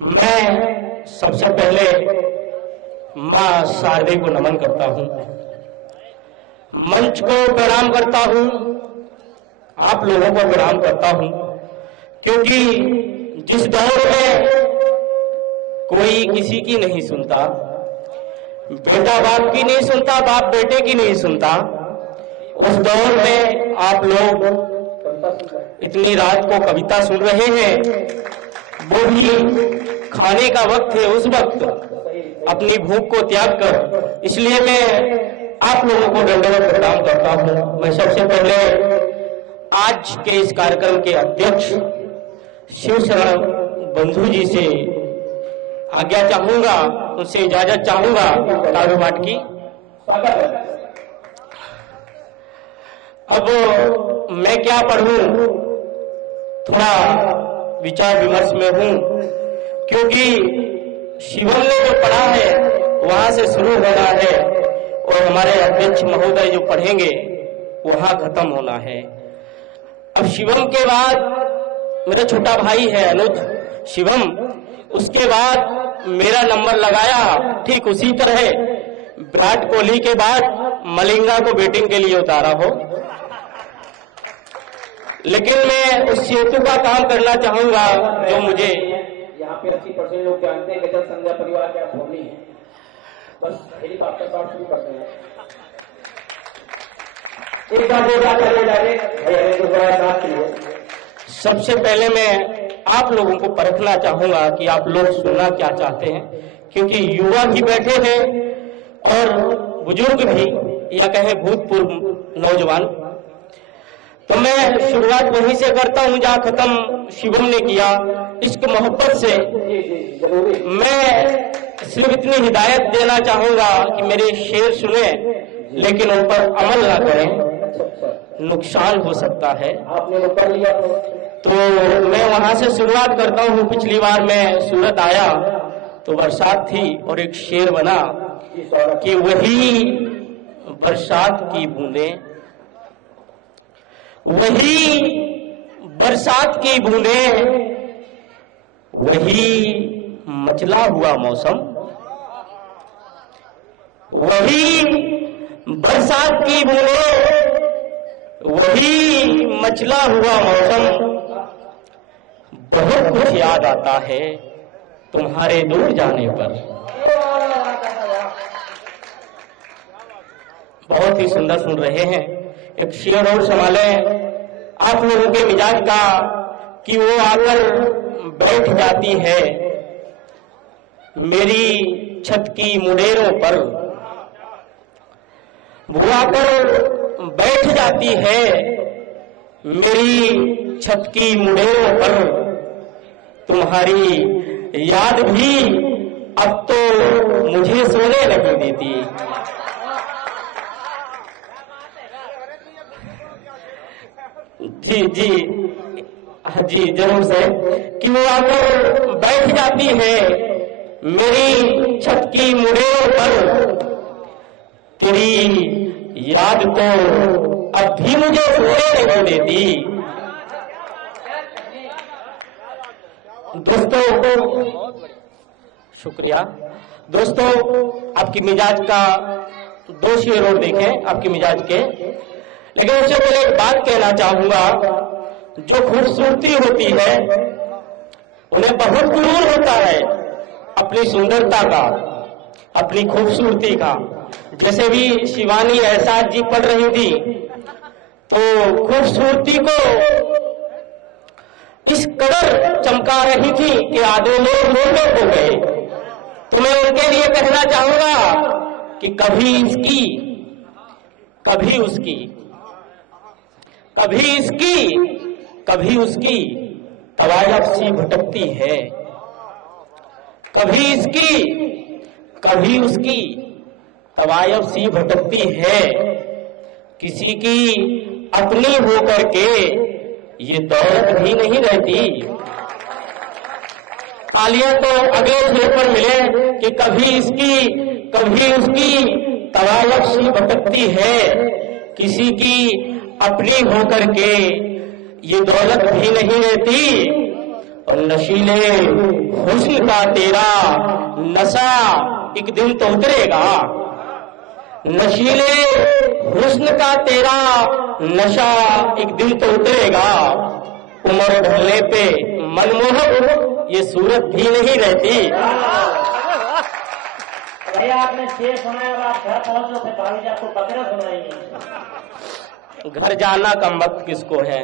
मैं सबसे पहले मां शारदे को नमन करता हूं, मंच को प्रणाम करता हूं, आप लोगों को प्रणाम करता हूं, क्योंकि जिस दौर में कोई किसी की नहीं सुनता, बेटा बाप की नहीं सुनता, बाप बेटे की नहीं सुनता, उस दौर में आप लोग इतनी रात को कविता सुन रहे हैं। वो भी खाने का वक्त है, उस वक्त अपनी भूख को त्याग कर। इसलिए मैं आप लोगों को दंडवत प्रणाम करता हूं। मैं सबसे पहले आज के इस कार्यक्रम के अध्यक्ष शिव शरण बंधु जी से आज्ञा चाहूंगा, उनसे इजाजत चाहूंगा काव्य पाठ की। अब मैं क्या पढ़ूं, थोड़ा विचार विमर्श में हूं, क्योंकि शिवम ने जो पढ़ा है वहां से शुरू होना है और हमारे अध्यक्ष महोदय जो पढ़ेंगे वहां खत्म होना है। अब शिवम के बाद मेरा छोटा भाई है अनुज शिवम, उसके बाद मेरा नंबर लगाया। ठीक उसी तरह विराट कोहली के बाद मलिंगा को बैटिंग के लिए उतारा हो, लेकिन मैं उस सेतु का काम करना चाहूंगा जो मुझे यहाँ पे 80% लोग जानते हैं गजल संध्या परिवार क्या धोनी है। बस हेलीकॉप्टर शॉट शुरू करते हैं। एक बार दो बार चले जाए। सबसे पहले मैं आप लोगों को परखना चाहूंगा कि आप लोग सुनना क्या चाहते हैं, क्योंकि युवा भी बैठे हैं और बुजुर्ग भी, या कहें भूतपूर्व नौजवान। तो मैं शुरुआत वहीं से करता हूं जहां खत्म शिवम ने किया, इश्क मोहब्बत से। मैं सिर्फ इतनी हिदायत देना चाहूंगा कि मेरे शेर सुने लेकिन उन पर अमल ना करें, नुकसान हो सकता है। आपने कर लिया तो मैं वहां से शुरुआत करता हूं। पिछली बार मैं सूरत आया तो बरसात थी और एक शेर बना कि वही बरसात की बूंदें, वही बरसात की बूंदें, वही मचला हुआ मौसम, वही बरसात की बूंदें, वही मचला हुआ मौसम। बहुत कुछ याद आता है तुम्हारे दूर जाने पर। बहुत ही सुंदर सुन रहे हैं। एक शेर और संभाले आप लोगों के मिजाज का कि वो आकर बैठ जाती है मेरी छत की मुडेरों पर, वो आकर बैठ जाती है मेरी छत की मुडेरों पर। तुम्हारी याद भी अब तो मुझे सोने नहीं देती। जी जी जी जरूर से कि वो आकर बैठ जाती है मेरी छत की मुड़ेरों पर। तेरी याद तो अब भी मुझे सोने नहीं देती। दोस्तों शुक्रिया। दोस्तों आपकी मिजाज का दो शेर और देखें आपकी मिजाज के, लेकिन उससे पहले एक बात कहना चाहूंगा। जो खूबसूरती होती है उन्हें बहुत गुरूर होता है अपनी सुंदरता का, अपनी खूबसूरती का। जैसे भी शिवानी एहसास जी पढ़ रही थी तो खूबसूरती को इस कदर चमका रही थी कि आधे लोग रोने हो गए। तो मैं उनके लिए कहना चाहूंगा कि कभी इसकी, कभी उसकी, कभी इसकी, कभी उसकी तवायफ सी भटकती है। कभी इसकी, कभी उसकी तवायफ सी भटकती है। किसी की अपनी होकर के ये दौलत भी नहीं रहती। तालियां तो अगले शेर पर मिले कि कभी इसकी, कभी उसकी तवायफ सी भटकती है। किसी की अपनी होकर के ये दौलत भी नहीं रहती। और नशीले हुस्न का तेरा नशा एक दिन तो उतरेगा। नशीले हुस्न का तेरा नशा एक दिन तो उतरेगा। उम्र ढलने पे मनमोहक ये सूरत भी नहीं रहती। भैया आपने शेर सुनाया और आप घर पहुंचो फिर भाभी जी आपको बकरा सुनाएंगे। घर जाना कम वक्त किसको है,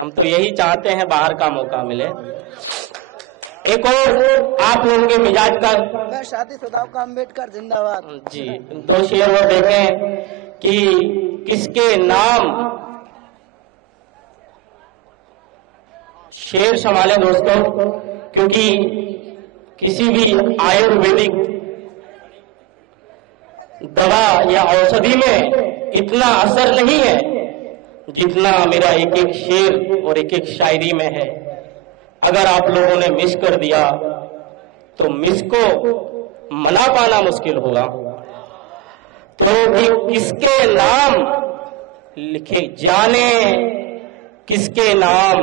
हम तो यही चाहते हैं बाहर का मौका मिले। एक और आप लोगों के मिजाज का मैं शादीशुदा का अम्बेडकर जिंदाबाद जी दो शेर वो देखें कि किसके नाम शेर संभाले दोस्तों, क्योंकि किसी भी आयुर्वेदिक दवा या औषधि में इतना असर नहीं है जितना मेरा एक एक शेर और एक एक शायरी में है। अगर आप लोगों ने मिस कर दिया तो मिस को मना पाना मुश्किल होगा। तो भी किसके नाम लिखे जाने, किसके नाम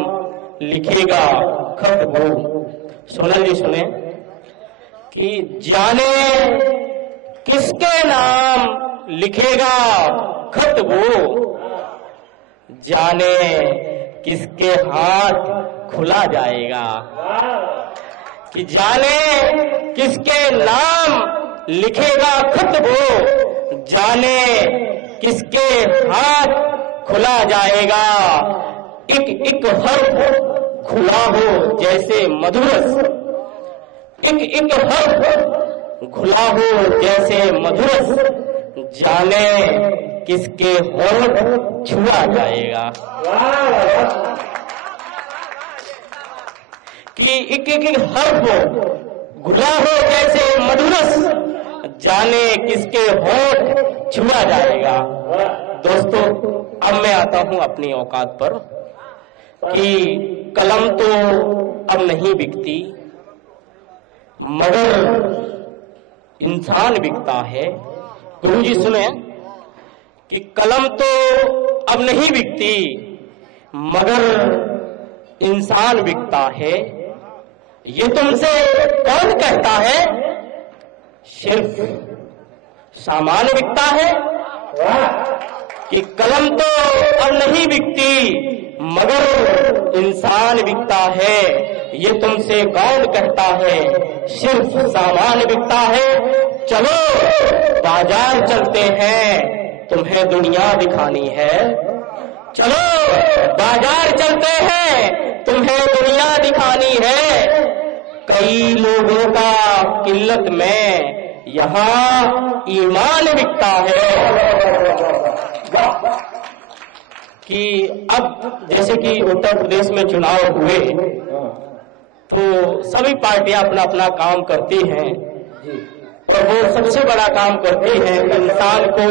लिखेगा खत वो। सोनल जी सुने कि जाने किसके नाम लिखेगा खत वो, जाने किसके हाथ खुला जाएगा। कि जाने किसके नाम लिखेगा खत वो, जाने किसके हाथ खुला जाएगा। एक एक हर्फ खुला हो जैसे मधुरस, एक एक हर्फ खुला हो जैसे मधुरस, जाने किसके होठ छुआ जाएगा। कि एक एक हर्फ खुला हो जैसे मधुरस, जाने किसके होठ छुआ जाएगा। दोस्तों अब मैं आता हूं अपनी औकात पर कि कलम तो अब नहीं बिकती मगर इंसान बिकता है। गुरुजी सुने कि कलम तो अब नहीं बिकती मगर इंसान बिकता है। ये तुमसे कौन कहता है, सिर्फ सामान बिकता है। कि कलम तो अब नहीं बिकती मगर इंसान बिकता है। ये तुमसे कौन कहता है, सिर्फ सामान बिकता है। चलो बाजार चलते हैं, तुम्हें दुनिया दिखानी है। चलो बाजार चलते हैं, तुम्हें दुनिया दिखानी है। कई लोगों का किल्लत में यहाँ ईमान बिकता है। कि अब जैसे कि उत्तर प्रदेश में चुनाव हुए तो सभी पार्टियां अपना अपना काम करती हैं और वो सबसे बड़ा काम करती है इंसान को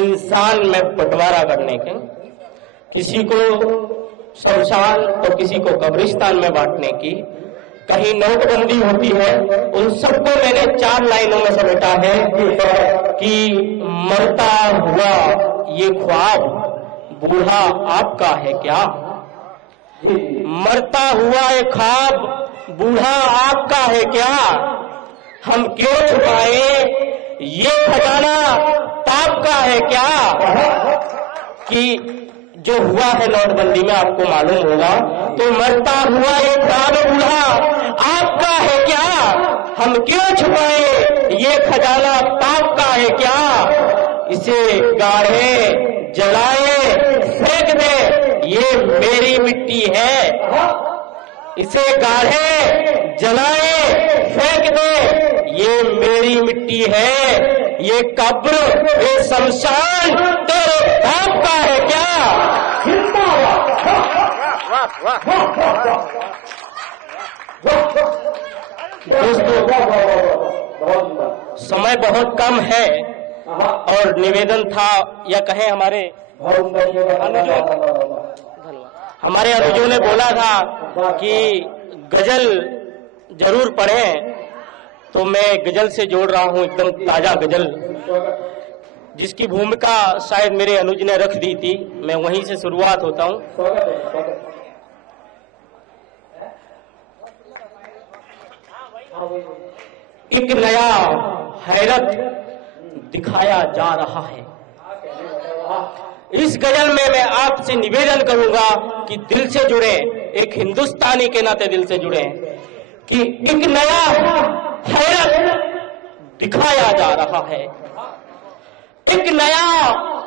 इंसान में बंटवारा करने के। किसी को शमशान तो किसी को कब्रिस्तान में बांटने की। कहीं नोटबंदी होती है, उन सबको मैंने 4 लाइनों में समेटा है कि मरता हुआ ये ख्वाब बूढ़ा आपका है क्या। मरता हुआ ये ख्वाब बूढ़ा आपका है क्या। हम क्यों छुपाए ये खजाना पाप का है क्या। कि जो हुआ है नोटबंदी में आपको मालूम होगा, तो मरता हुआ ये ख्वाब बूढ़ा आपका है क्या। हम क्यों छुपाए ये खजाना पाप का है क्या। इसे गाढ़े जलाए फेंक दे ये मेरी मिट्टी है। इसे गाढ़े जलाए फेंक दे ये मेरी मिट्टी है। ये कब्र ये शमशान तेरे बाप का है क्या। दोस्तों समय बहुत कम है और निवेदन था या कहें हमारे अनुजों ने बोला था कि गजल जरूर पढ़ें, तो मैं गजल से जोड़ रहा हूं एकदम ताजा गजल, जिसकी भूमिका शायद मेरे अनुज ने रख दी थी। मैं वहीं से शुरुआत होता हूं एक नया हैरत दिखाया जा रहा है। इस गजल में मैं आपसे निवेदन करूंगा कि दिल से जुड़े, एक हिंदुस्तानी के नाते दिल से जुड़े, कि एक नया हैरत दिखाया जा रहा है। एक नया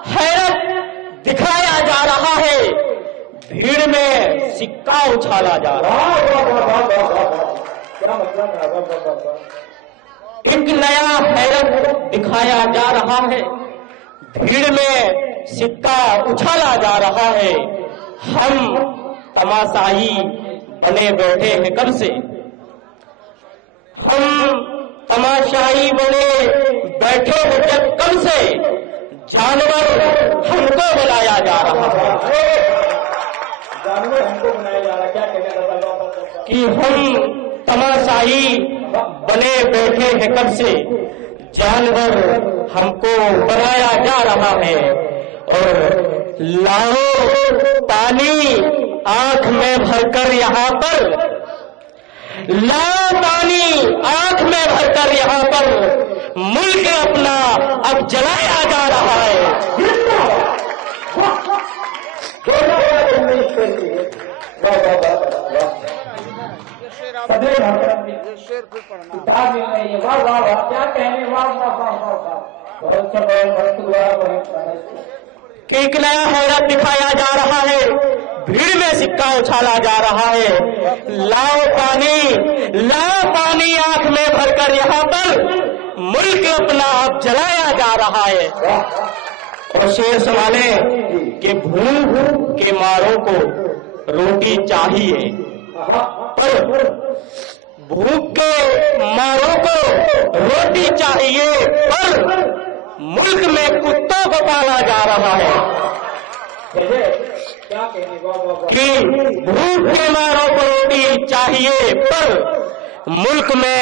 हैरत दिखाया जा रहा है। भीड़ में सिक्का उछाला जा रहा है। एक नया हैरत दिखाया जा रहा है। भीड़ में सिक्का उछाला जा रहा है। हम तमाशाई बने बैठे हैं कब से। हम तमाशाई बने बैठे हैं जब कब से। जानवर हमको बुलाया जा रहा है। जानवर हमको बनाया जा रहा है। क्या कहने लगा कि हम तमाशाई बने बैठे हैं कब से। जानवर हमको बनाया जा रहा है। और लाओ पानी आंख में भरकर यहाँ पर, लाओ पानी आंख में भरकर यहाँ पर, मुल्क अपना अब जलाया जा रहा है। शेर को पढ़ना। वाह वाह वाह, क्या कहने, वाह वाह वाह वाह वाह, बहुत एक नया हैरत दिखाया जा रहा है। भीड़ में सिक्का उछाला जा रहा है। लाओ पानी आंख में भरकर यहाँ पर, मुल्क अपना अब जलाया जा रहा है। और शेर समाने कि भूख के मारों को रोटी चाहिए, पर भूख के मारों को रोटी चाहिए, पर मुल्क में कुत्तों को पाला जा रहा है। क्या कहने, वाह वाह वाह, कि भूख के मारों को रोटी चाहिए, पर मुल्क में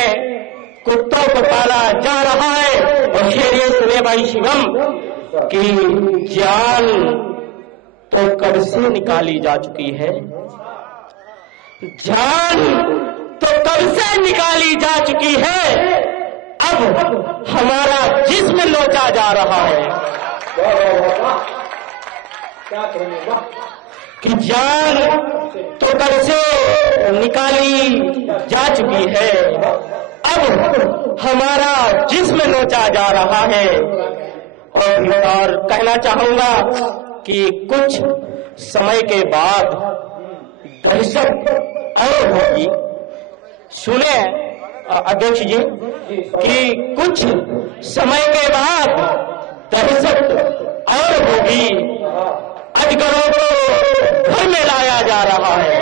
कुत्तों को पाला जा रहा है। और शेर ये सुने भाई शिवम कि जान तो कब से निकाली जा चुकी है। जान तो कब से निकाली जा चुकी है। अब हमारा जिस्म नोचा जा रहा है। वाह वाह वाह वाह, क्या कहने, वाह, कि जान तो कब से निकाली जा चुकी है। अब हमारा जिस्म नोचा जा रहा है। और कहना चाहूंगा कि कुछ समय के बाद दहशत और होगी। सुने अध्यक्ष जी कि कुछ समय के बाद दहशत और होगी। अजगरों को घर में लाया जा रहा है।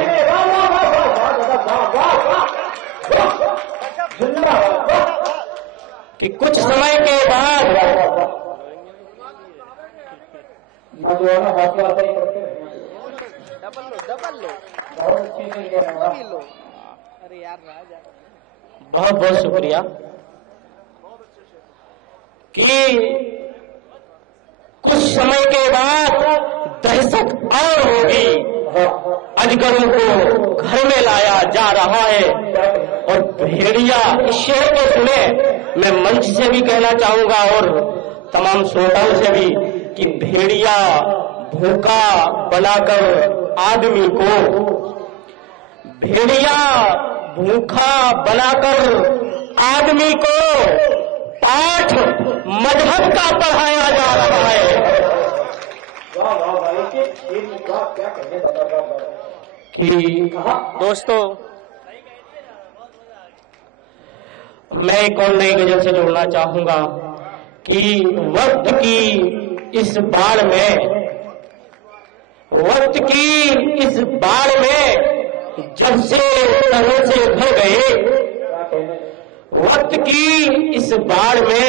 कि कुछ समय के बाद नौजवानों हौसला अफजाई करते हैं। डबल लो बहुत अच्छी चीज कह रहे हैं। लो। अरे यार राजा, बहुत बहुत शुक्रिया। कि कुछ समय के बाद दहशत और होगी। अजगरों को घर में लाया जा रहा है। और भेड़िया, इस शेर को सुने, मैं मंच से भी कहना चाहूंगा और तमाम श्रोताओं से भी, कि भेड़िया भूखा बनाकर आदमी को, भेड़िया भूखा बनाकर आदमी को पाठ मजहब का पढ़ाया जा रहा है। वाह वाह वाह, एक बात क्या कहने, कि दोस्तों, मैं एक और नई गजल से जोड़ना चाहूंगा कि वक्त की इस बाढ़ में, वक्त की इस बाढ़ में जब से सरों से भर गए, वक्त की इस बाढ़ में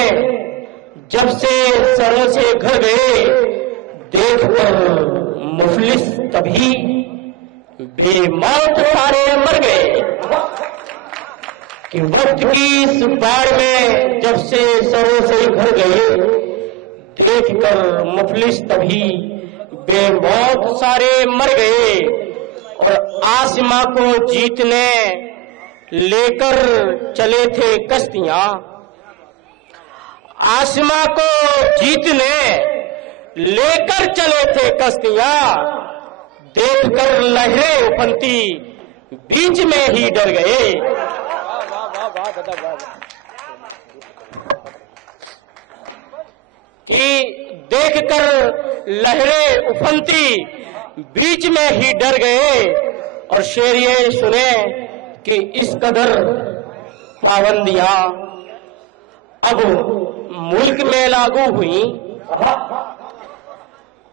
जब से सरों से घर गए, देखकर मुफलिस तभी बेमौत सारे मर गए। कि वक्त की इस बाढ़ में जब से सरों से घर गए, देखकर मुफलिस तभी बेमौत सारे मर गए। और आसमां को जीतने लेकर चले थे कश्तियां, आसमां को जीतने लेकर चले थे कश्तियां, देखकर लहरें उफनती बीच में ही डर गए। कि देखकर लहरें उफनती बीच में ही डर गए। और शेर ये सुने कि इस कदर पाबंदियां अब मुल्क में लागू हुई,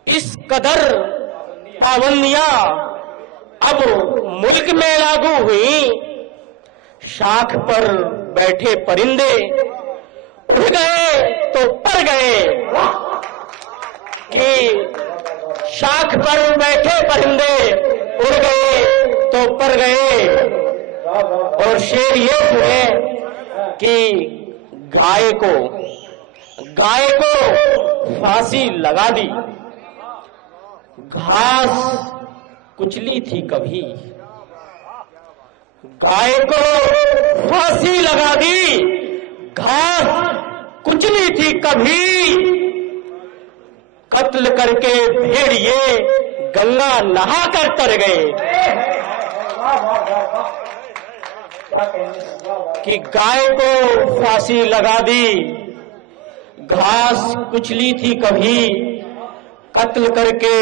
इस कदर पाबंदियां अब मुल्क में लागू हुई, शाख पर बैठे परिंदे उड़ गए तो पर गए। कि शाख पर बैठे परिंदे उड़ गए तो पर गए। और शेर ये सुने कि गाय को फांसी लगा दी, घास कुचली थी कभी, गाय को फांसी लगा दी, घास कुचली थी कभी, कत्ल करके भेड़िए गंगा नहा कर तर गए। कि गाय को फांसी लगा दी, घास कुचली थी कभी, कत्ल करके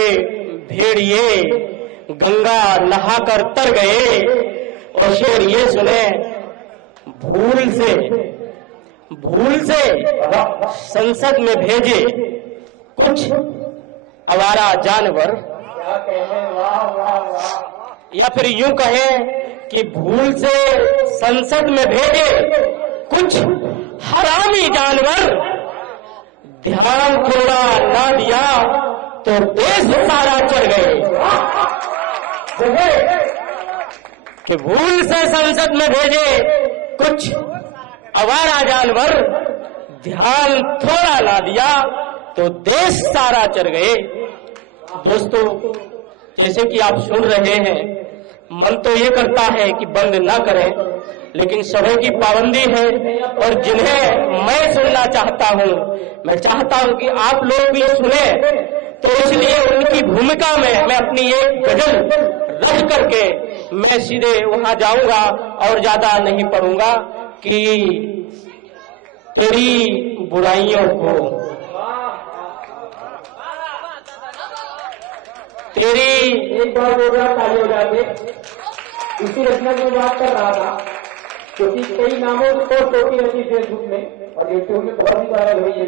भेड़िए गंगा नहा कर तर गए। और शेर ये सुने, भूल से संसद में भेजे कुछ आवारा जानवर, या फिर यूं कहें कि भूल से संसद में भेजे कुछ हरामी जानवर, ध्यान थोड़ा ना दिया तो देश सारा चढ़ गए। कि भूल से संसद में भेजे कुछ आवारा जानवर, ध्यान थोड़ा ना दिया तो देश सारा चढ़ गए। दोस्तों, जैसे कि आप सुन रहे हैं, मन तो ये करता है कि बंद ना करें, लेकिन समय की पाबंदी है। और जिन्हें मैं सुनना चाहता हूं, मैं चाहता हूं कि आप लोग भी सुने, तो इसलिए उनकी भूमिका में मैं अपनी एक गजल रख करके मैं सीधे वहां जाऊंगा और ज्यादा नहीं पढ़ूंगा। कि तेरी बुराइयों को, तेरी एक बार बोल रहा ताली हो जाते, इसी रचना की बात कर रहा था, क्योंकि कई नामों को टोपी रहती फेसबुक में और यूट्यूब में बहुत ही वायरल हुई है।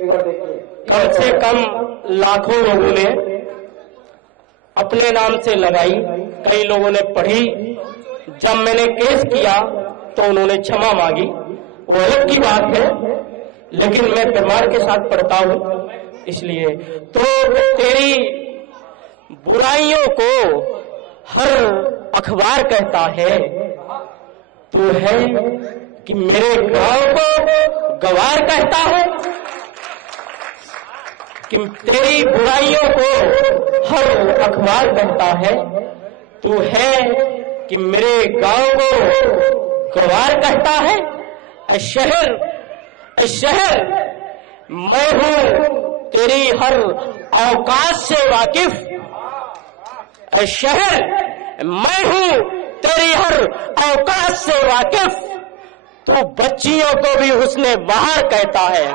एक बार देखिए, कम से कम लाखों लोगों ने अपने नाम से लगाई, कई लोगों ने पढ़ी। जब मैंने केस किया तो उन्होंने क्षमा मांगी, वो अलग की बात है, लेकिन मैं प्रमाण के साथ पढ़ता हूं। इसलिए तो तेरी बुराइयों को हर अखबार कहता है, तू है कि मेरे गांव को गवार कहता है। कि तेरी बुराइयों को हर अखबार कहता है, तू है कि मेरे गांव को गवार कहता है। शहर मैं हूं तेरी हर औकात से वाकिफ, शहर मैं हूं तेरी हर औकात से वाकिफ, तो बच्चियों को भी हुस्ने बहार कहता है।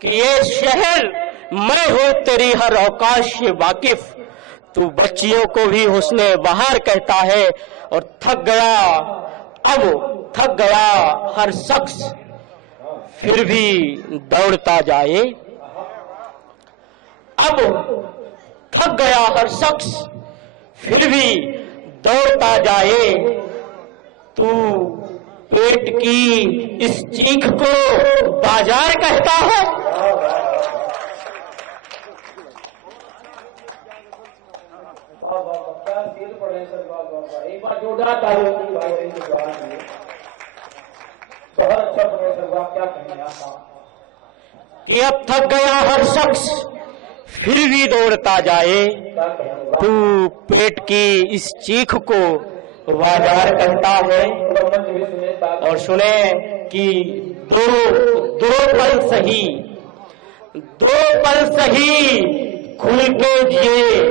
कि ये शहर मैं हूं तेरी हर औकात से वाकिफ, तू बच्चियों को भी हुस्ने बहार कहता है। और थक गया हर शख्स फिर भी दौड़ता जाए। अब थक गया हर शख्स फिर भी दौड़ता जाए, तू पेट की इस चीख को बाजार कहता है। एक बार जोरदार तालियों की भाई के द्वारा बहुत अच्छा प्रोफेसर, आप क्या कहेंगे आप? ये अब थक गया हर शख्स फिर भी दौड़ता जाए, तू पेट की इस चीख को बाजार कहता है। और सुने कि दो पल सही, दो पल सही खुल के जिए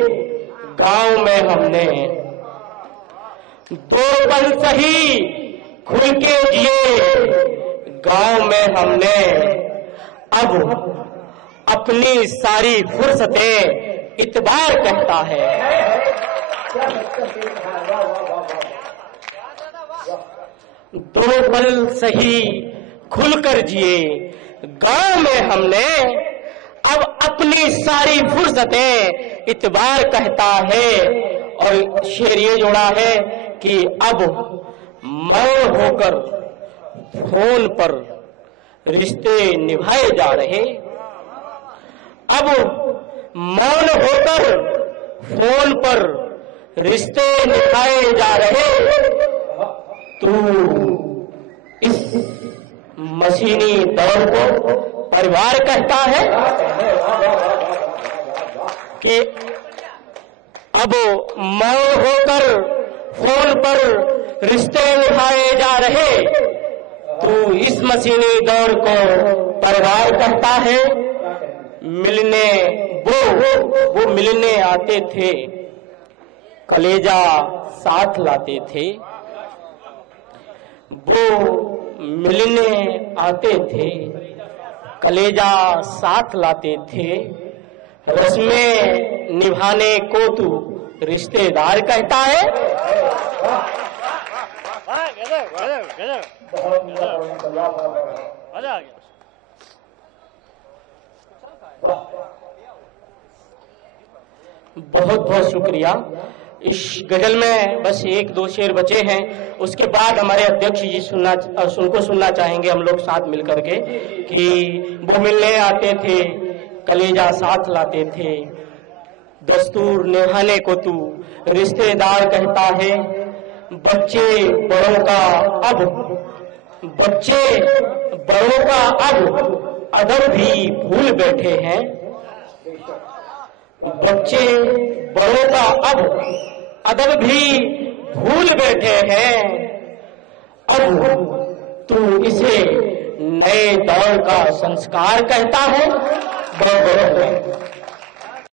गांव में हमने, दो पल सही खुल के जिए गांव में हमने, अब अपनी सारी फुर्सतें इतबार कहता है। दो पल सही खुलकर जिए गांव में हमने, अब अपनी सारी फुर्सतें इतबार कहता है। और शेर ये जोड़ा है कि अब मौन होकर फोन पर रिश्ते निभाए जा रहे, अब मौन होकर फोन पर रिश्ते निभाए जा रहे। तू इस मशीनी दौर को परिवार कहता है कि अब मौन होकर फोन पर रिश्ते निभाए जा रहे। तू इस मशीनी दौर को परिवार कहता है। मिलने वो मिलने आते थे, कलेजा साथ लाते थे, वो मिलने आते थे, कलेजा साथ लाते थे। रस्में निभाने को तू रिश्तेदार कहता है। बहुत बहुत शुक्रिया। इस गजल में बस एक दो शेर बचे हैं, उसके बाद हमारे अध्यक्ष जी सुनना चाहेंगे हम लोग साथ मिलकर के कि वो मिलने आते थे, कलेजा साथ लाते थे, दस्तूर निभाने को तू रिश्तेदार कहता है। बच्चे बड़ों का अब अदब भी भूल बैठे हैं। बच्चे बड़ों का अब अदब भी भूल बैठे हैं। अब तू इसे नए दौर का संस्कार कहता है। बहुत बहुत